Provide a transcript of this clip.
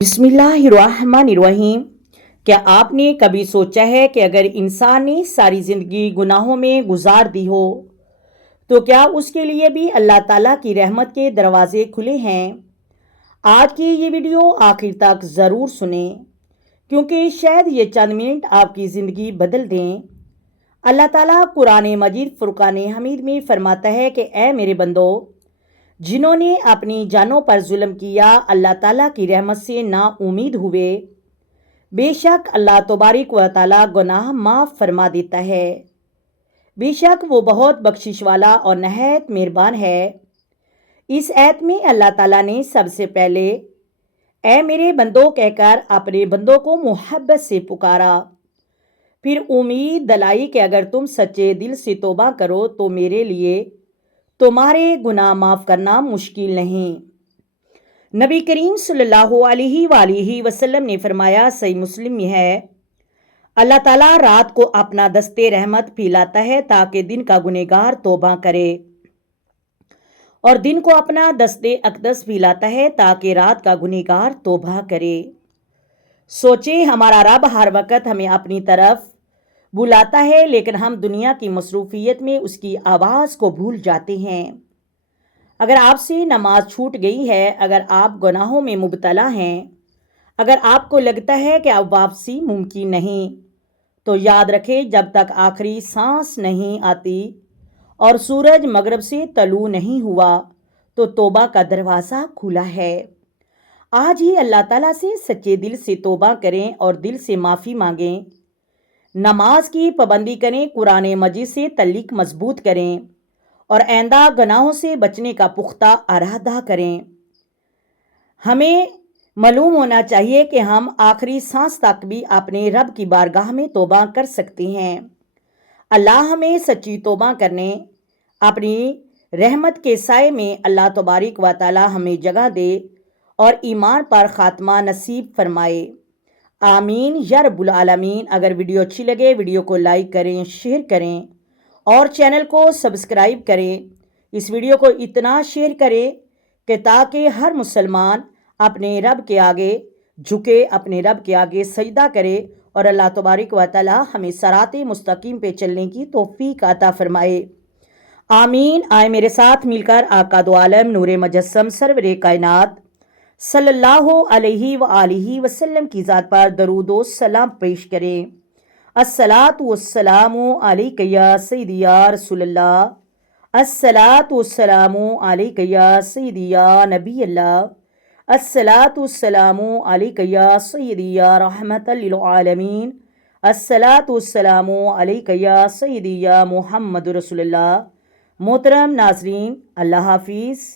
بسم اللہ الرحمن الرحیم۔ کیا آپ نے کبھی سوچا ہے کہ اگر انسان نے ساری زندگی گناہوں میں گزار دی ہو تو کیا اس کے لیے بھی اللہ تعالیٰ کی رحمت کے دروازے کھلے ہیں؟ آج کی یہ ویڈیو آخر تک ضرور سنیں کیونکہ شاید یہ چند منٹ آپ کی زندگی بدل دیں۔ اللہ تعالیٰ قرآن مجید فرقان حمید میں فرماتا ہے کہ اے میرے بندو، جنہوں نے اپنی جانوں پر ظلم کیا اللہ تعالیٰ کی رحمت سے نا امید ہوئے، بے شک اللہ تبارک و تعالیٰ گناہ معاف فرما دیتا ہے، بے شک وہ بہت بخشش والا اور نہایت مہربان ہے۔ اس آیت میں اللہ تعالیٰ نے سب سے پہلے اے میرے بندو کہہ کر اپنے بندوں کو محبت سے پکارا، پھر امید دلائی کہ اگر تم سچے دل سے توبہ کرو تو میرے لیے تمہارے گناہ معاف کرنا مشکل نہیں۔ نبی کریم صلی اللہ علیہ وآلہ وسلم نے فرمایا، صحیح مسلم میں ہے، اللہ تعالیٰ رات کو اپنا دستے رحمت پھیلاتا ہے تاکہ دن کا گنہگار توبہ کرے، اور دن کو اپنا دستے اقدس پھیلاتا ہے تاکہ رات کا گنہگار توبہ کرے۔ سوچیں، ہمارا رب ہر وقت ہمیں اپنی طرف بلاتا ہے لیکن ہم دنیا کی مصروفیت میں اس کی آواز کو بھول جاتے ہیں۔ اگر آپ سے نماز چھوٹ گئی ہے، اگر آپ گناہوں میں مبتلا ہیں، اگر آپ کو لگتا ہے کہ اب واپسی ممکن نہیں، تو یاد رکھیں جب تک آخری سانس نہیں آتی اور سورج مغرب سے طلوع نہیں ہوا تو توبہ کا دروازہ کھلا ہے۔ آج ہی اللہ تعالیٰ سے سچے دل سے توبہ کریں اور دل سے معافی مانگیں، نماز کی پابندی کریں، قرآن مجید سے تعلق مضبوط کریں اور آئندہ گناہوں سے بچنے کا پختہ ارادہ کریں۔ ہمیں معلوم ہونا چاہیے کہ ہم آخری سانس تک بھی اپنے رب کی بارگاہ میں توبہ کر سکتے ہیں۔ اللہ ہمیں سچی توبہ کرنے، اپنی رحمت کے سائے میں اللہ تبارک و تعالی ہمیں جگہ دے اور ایمان پر خاتمہ نصیب فرمائے، آمین یا رب العالمین۔ اگر ویڈیو اچھی لگے ویڈیو کو لائک کریں، شیئر کریں اور چینل کو سبسکرائب کریں۔ اس ویڈیو کو اتنا شیئر کریں کہ تاکہ ہر مسلمان اپنے رب کے آگے جھکے، اپنے رب کے آگے سجدہ کرے اور اللہ تبارک و تعالی ہمیں صراط مستقیم پہ چلنے کی توفیق عطا فرمائے، آمین۔ آئے میرے ساتھ مل کر آقا دو عالم نور مجسم سرور کائنات صلی اللہ علیہ وآلہ وسلم کی ذات پر درود و سلام پیش کریں۔ الصلاۃ والسلام علیک یا سیدی یا رسول اللہ، الصلاۃ والسلام علیک یا سیدی یا نبی اللہ، الصلاۃ والسلام علیک یا سیدی یا رحمت للعالمین، الصلاۃ والسلام علیک یا سیدی یا محمد رسول اللہ۔ محترم ناظرین، اللہ حافظ۔